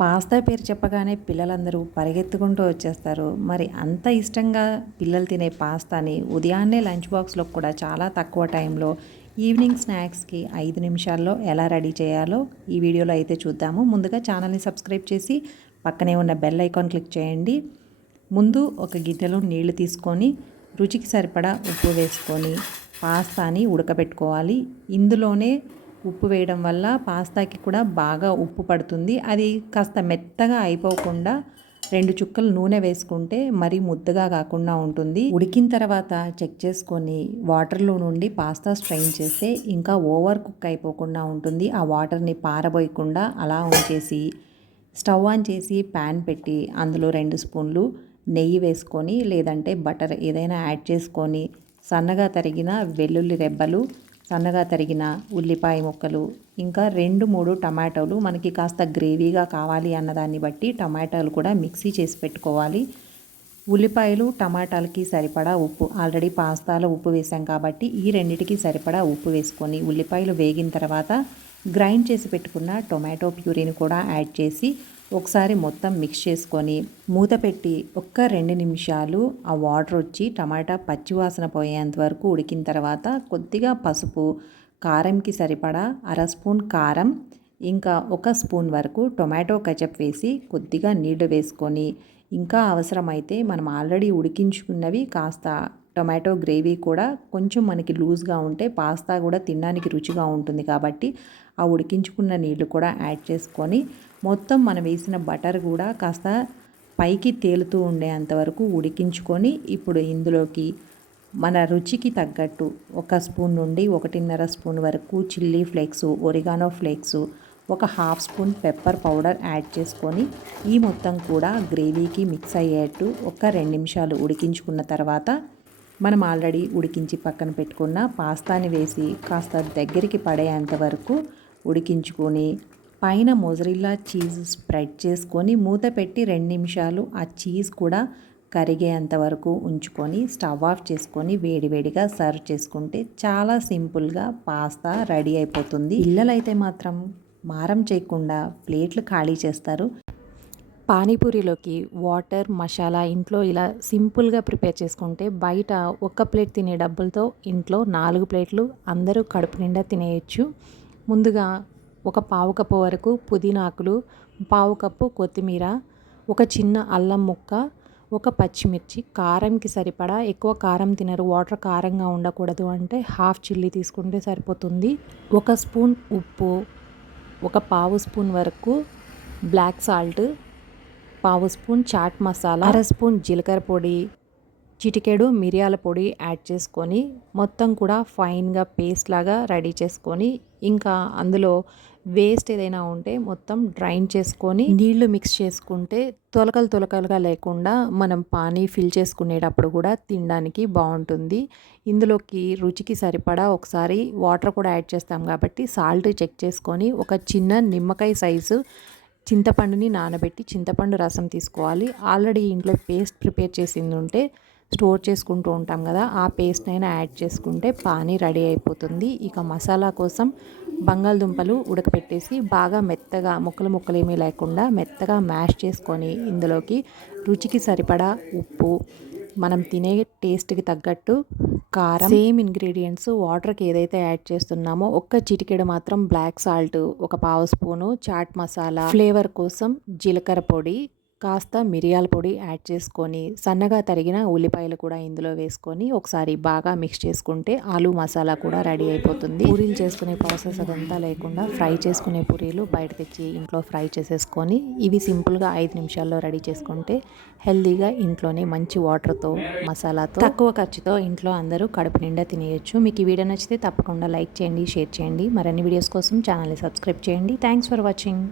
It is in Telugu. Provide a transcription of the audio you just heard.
పాస్తా పేరు చెప్పగానే పిల్లలందరూ పరిగెత్తుకుంటూ వచ్చేస్తారు. మరి అంత ఇష్టంగా పిల్లలు తినే పాస్తాని ఉదయాన్నే లంచ్ బాక్స్లో కూడా చాలా తక్కువ టైంలో ఈవినింగ్ స్నాక్స్కి ఐదు నిమిషాల్లో ఎలా రెడీ చేయాలో ఈ వీడియోలో అయితే చూద్దాము. ముందుగా ఛానల్ని సబ్స్క్రైబ్ చేసి పక్కనే ఉన్న బెల్ ఐకాన్ క్లిక్ చేయండి. ముందు ఒక గిన్నెలో నీళ్ళు తీసుకొని రుచికి సరిపడా ఉప్పు వేసుకొని పాస్తాని ఉడకబెట్టుకోవాలి. ఇందులోనే ఉప్పు వేయడం వల్ల పాస్తాకి కూడా బాగా ఉప్పు పడుతుంది. అది కాస్త మెత్తగా అయిపోకుండా రెండు చుక్కలు నూనె వేసుకుంటే మరీ ముద్దగా కాకుండా ఉంటుంది. ఉడికిన తర్వాత చెక్ చేసుకొని వాటర్లో నుండి పాస్తా స్ట్రైన్ చేస్తే ఇంకా ఓవర్ కుక్ అయిపోకుండా ఉంటుంది. ఆ వాటర్ని పారబోయకుండా అలా ఉంచేసి స్టవ్ ఆన్ చేసి ప్యాన్ పెట్టి అందులో రెండు స్పూన్లు నెయ్యి వేసుకొని లేదంటే బటర్ ఏదైనా యాడ్ చేసుకొని సన్నగా తరిగిన వెల్లుల్లి రెబ్బలు సన్నగా తరిగిన ఉల్లిపాయ ముక్కలు ఇంకా రెండు మూడు టమాటోలు మనకి కాస్త గ్రేవీగా కావాలి అన్నదాన్ని బట్టి టమాటాలు కూడా మిక్సీ చేసి పెట్టుకోవాలి. ఉల్లిపాయలు టమాటాలకి సరిపడా ఉప్పు ఆల్రెడీ పాస్తాలో ఉప్పు వేసాం కాబట్టి ఈ రెండిటికి సరిపడా ఉప్పు వేసుకొని ఉల్లిపాయలు వేగిన తర్వాత గ్రైండ్ చేసి పెట్టుకున్న టొమాటో ప్యూరీని కూడా యాడ్ చేసి ఒకసారి మొత్తం మిక్స్ చేసుకొని మూత పెట్టి ఒక్క రెండు నిమిషాలు ఆ వాటర్ వచ్చి టమాటా పచ్చివాసన పోయేంత వరకు ఉడికిన తర్వాత కొద్దిగా పసుపు కారంకి సరిపడా అర స్పూన్ కారం ఇంకా ఒక స్పూన్ వరకు టొమాటో కచప్ వేసి కొద్దిగా నీళ్ళు వేసుకొని ఇంకా అవసరమైతే మనం ఆల్రెడీ ఉడికించుకున్నవి కాస్త టొమాటో గ్రేవీ కూడా కొంచెం మనకి లూజ్గా ఉంటే పాస్తా కూడా తినడానికి రుచిగా ఉంటుంది కాబట్టి ఆ ఉడికించుకున్న నీళ్ళు కూడా యాడ్ చేసుకొని మొత్తం మనం వేసిన బటర్ కూడా కాస్త పైకి తేలుతూ ఉండేంతవరకు ఉడికించుకొని ఇప్పుడు ఇందులోకి మన రుచికి తగ్గట్టు ఒక స్పూన్ నుండి ఒకటిన్నర స్పూన్ వరకు చిల్లీ ఫ్లేక్స్ ఒరిగానో ఫ్లేక్స్ ఒక half spoon pepper powder add చేసుకొని ఈ మొత్తం కూడా గ్రేవీకి మిక్స్ అయ్యేట్టు ఒక రెండు నిమిషాలు ఉడికించుకున్న తర్వాత మనం ఆల్రెడీ ఉడికించి పక్కన పెట్టుకున్న పాస్తాని వేసి కాస్త దగ్గరికి పడేంత వరకు ఉడికించుకొని పైన మొజరిల్లా చీజ్ స్ప్రెడ్ చేసుకొని మూత పెట్టి రెండు నిమిషాలు ఆ చీజ్ కూడా కరిగేంత వరకు ఉంచుకొని స్టవ్ ఆఫ్ చేసుకొని వేడివేడిగా సర్వ్ చేసుకుంటే చాలా సింపుల్గా పాస్తా రెడీ అయిపోతుంది. పిల్లలైతే మాత్రం మారం చేయకుండా ప్లేట్లు ఖాళీ చేస్తారు. పానీపూరిలోకి వాటర్ మసాలా ఇంట్లో ఇలా సింపుల్గా ప్రిపేర్ చేసుకుంటే బయట ఒక్క ప్లేట్ తినే డబ్బులతో ఇంట్లో నాలుగు ప్లేట్లు అందరూ కడుపు నిండా తినేయచ్చు. ముందుగా ఒక పావు కప్పు వరకు పుదీనాకులు పావు కప్పు కొత్తిమీర ఒక చిన్న అల్లం ముక్క ఒక పచ్చిమిర్చి. కారంకి సరిపడా ఎక్కువ కారం తినరు. వాటర్ కారంగా ఉండకూడదు అంటే హాఫ్ చిల్లీ తీసుకుంటే సరిపోతుంది. ఒక స్పూన్ ఉప్పు ఒక పావు స్పూన్ వరకు బ్లాక్ సాల్ట్ పావు స్పూన్ చాట్ మసాలా అర స్పూన్ జీలకర్ర పొడి చిటికెడు మిరియాల పొడి యాడ్ చేసుకొని మొత్తం కూడా ఫైన్గా పేస్ట్ లాగా రెడీ చేసుకొని ఇంకా అందులో వేస్ట్ ఏదైనా ఉంటే మొత్తం డ్రైన్ చేసుకొని నీళ్ళు మిక్స్ చేసుకుంటే తొలకలు తొలకలుగా లేకుండా మనం పానీ ఫిల్ చేసుకునేటప్పుడు కూడా తినడానికి బాగుంటుంది. ఇందులోకి రుచికి సరిపడా ఒకసారి వాటర్ కూడా యాడ్ చేస్తాం కాబట్టి సాల్ట్ చెక్ చేసుకొని ఒక చిన్న నిమ్మకాయ సైజు చింతపండుని నానబెట్టి చింతపండు రసం తీసుకోవాలి. ఆల్రెడీ ఇంట్లో పేస్ట్ ప్రిపేర్ చేసింది ఉంటే స్టోర్ చేసుకుంటూ ఉంటాం కదా ఆ పేస్ట్ అయినా యాడ్ చేసుకుంటే పానీ రెడీ అయిపోతుంది. ఇక మసాలా కోసం బంగాళదుంపలు ఉడకపెట్టేసి బాగా మెత్తగా ముక్కలు ముక్కలు ఏమీ లేకుండా మెత్తగా మ్యాష్ చేసుకొని ఇందులోకి రుచికి సరిపడా ఉప్పు మనం తినే టేస్ట్కి తగ్గట్టు కారం. సేమ్ ఇంగ్రీడియంట్స్ వాటర్కి ఏదైతే యాడ్ చేస్తున్నామో ఒక్క చిటికెడు మాత్రం బ్లాక్ సాల్ట్ ఒక పావు స్పూను చాట్ మసాలా ఫ్లేవర్ కోసం జీలకర్ర పొడి కాస్త మిరియాల పొడి యాడ్ చేసుకొని సన్నగా తరిగిన ఉల్లిపాయలు కూడా ఇందులో వేసుకొని ఒకసారి బాగా మిక్స్ చేసుకుంటే ఆలు మసాలా కూడా రెడీ అయిపోతుంది. పూరీలు చేసుకునే ప్రాసెస్ అదంతా లేకుండా ఫ్రై చేసుకునే పూరీలు బయట తెచ్చి ఇంట్లో ఫ్రై చేసేసుకొని ఇవి సింపుల్గా ఐదు నిమిషాల్లో రెడీ చేసుకుంటే హెల్దీగా ఇంట్లోనే మంచి వాటర్తో మసాలాతో తక్కువ ఖర్చుతో ఇంట్లో అందరూ కడుపు నిండా తినేయచ్చు. మీకు ఈ వీడియో నచ్చితే తప్పకుండా లైక్ చేయండి షేర్ చేయండి. మరిన్ని వీడియోస్ కోసం ఛానల్ని సబ్స్క్రైబ్ చేయండి. Thanks for watching.